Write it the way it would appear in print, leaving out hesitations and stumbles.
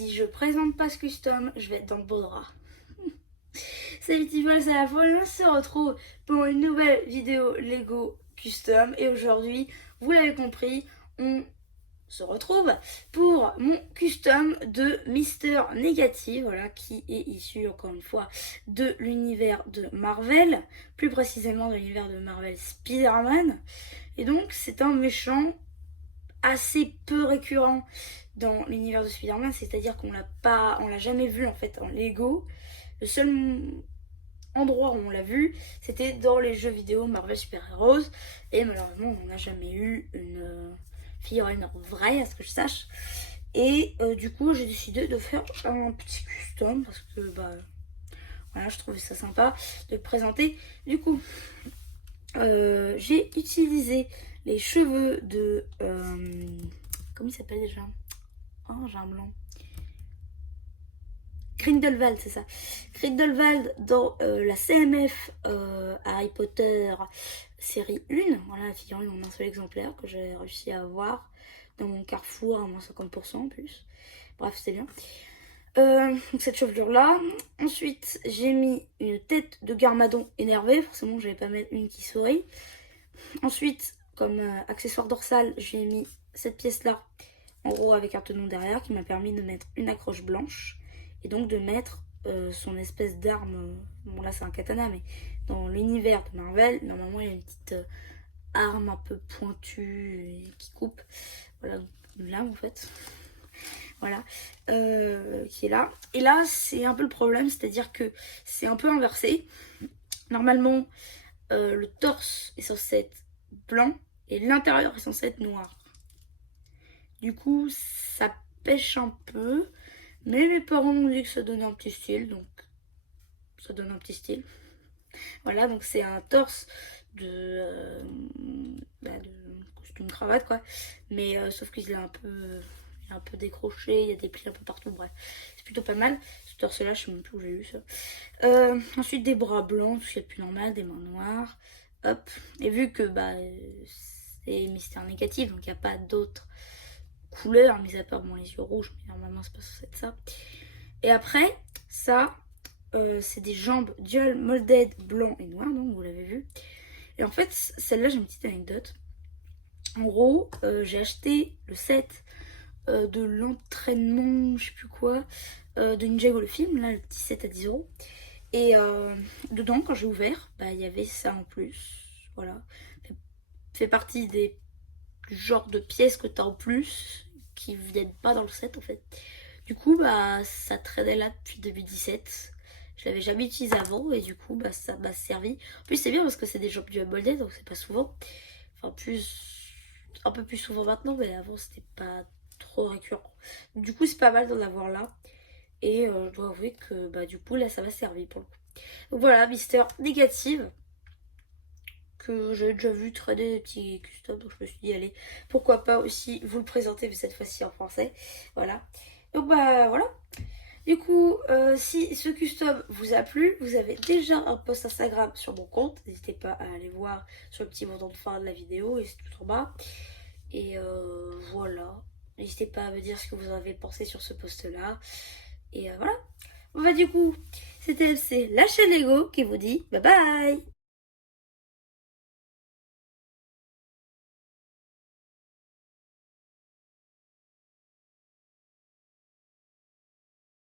si je présente pas ce custom, je vais être dans le beau drap. Salut petit poil, c'est la fois, on se retrouve pour une nouvelle vidéo Lego Custom. Et aujourd'hui, vous l'avez compris, on se retrouve pour mon custom de Mister Négatif, voilà, qui est issu encore une fois de l'univers de Marvel, plus précisément de l'univers de Marvel Spider-Man. Et donc c'est un méchant assez peu récurrent dans l'univers de Spider-Man, c'est-à-dire qu'on l'a jamais vu en fait en Lego. Le seul endroit où on l'a vu, c'était dans les jeux vidéo Marvel Super Heroes, et malheureusement on n'a jamais eu une figurine vraie à ce que je sache. Et du coup j'ai décidé de faire un petit custom parce que voilà, je trouvais ça sympa de le présenter. Du coup j'ai utilisé les cheveux de comment il s'appelle déjà? Oh, j'ai un blanc. Grindelwald, c'est ça. Grindelwald dans la CMF Harry Potter série 1. Voilà, la figurine en un seul exemplaire que j'ai réussi à avoir dans mon Carrefour à moins 50% en plus. Bref, c'est bien. Donc cette chevelure là. Ensuite, j'ai mis une tête de Garmadon énervé. Forcément, je vais pas mettre une qui sourit. Ensuite, comme accessoire dorsal, j'ai mis cette pièce là en gros avec un tenon derrière qui m'a permis de mettre une accroche blanche et donc de mettre son espèce d'arme. Bon là c'est un katana, mais dans l'univers de Marvel normalement il y a une petite arme un peu pointue et qui coupe, voilà, une lame en fait, voilà, qui est là. Et là c'est un peu le problème, c'est à dire que c'est un peu inversé. Normalement le torse est censé être blanc et l'intérieur est censé être noir. Du coup, ça pêche un peu. Mais mes parents m'ont dit que ça donnait un petit style. Donc, ça donne un petit style. Voilà, donc c'est un torse de costume cravate, quoi. Mais sauf qu'il est un peu décroché. Il y a des plis un peu partout. Bref, c'est plutôt pas mal. Ce torse-là, je sais même plus où j'ai eu ça. Ensuite, des bras blancs, tout ce qui est plus normal. Des mains noires. Hop. Et vu que c'est Mister Négatif, donc il n'y a pas d'autres couleurs, mis à part les yeux rouges, mais normalement c'est pas censé être ça. Et après, ça, c'est des jambes dual molded blanc et noir, donc vous l'avez vu. Et en fait, celle-là, j'ai une petite anecdote. En gros, j'ai acheté le set de l'entraînement, je sais plus quoi, de Ninjago le film, là, le petit set à 10 €. Et dedans, quand j'ai ouvert, il y avait ça en plus. Voilà. Fait partie des genre de pièces que t'as en plus qui viennent pas dans le set en fait. Du coup ça traînait là depuis 2017. Je l'avais jamais utilisé avant et du coup ça m'a servi. En plus c'est bien parce que c'est des jambes du molded donc c'est pas souvent. Enfin un peu plus souvent maintenant, mais avant c'était pas trop récurrent. Du coup c'est pas mal d'en avoir là. Et je dois avouer que du coup là ça m'a servi pour le coup. Donc voilà, Mister Négatif, que j'ai déjà vu traîner des petits customs, donc je me suis dit allez, pourquoi pas aussi vous le présenter, mais cette fois-ci en français. Voilà, donc voilà. Du coup, si ce custom vous a plu, vous avez déjà un post Instagram sur mon compte, n'hésitez pas à aller voir sur le petit bouton de fin de la vidéo, et c'est tout en bas. Et voilà, n'hésitez pas à me dire ce que vous en avez pensé sur ce post là. Et voilà, du coup, c'était LC, la chaîne Lego, qui vous dit bye bye.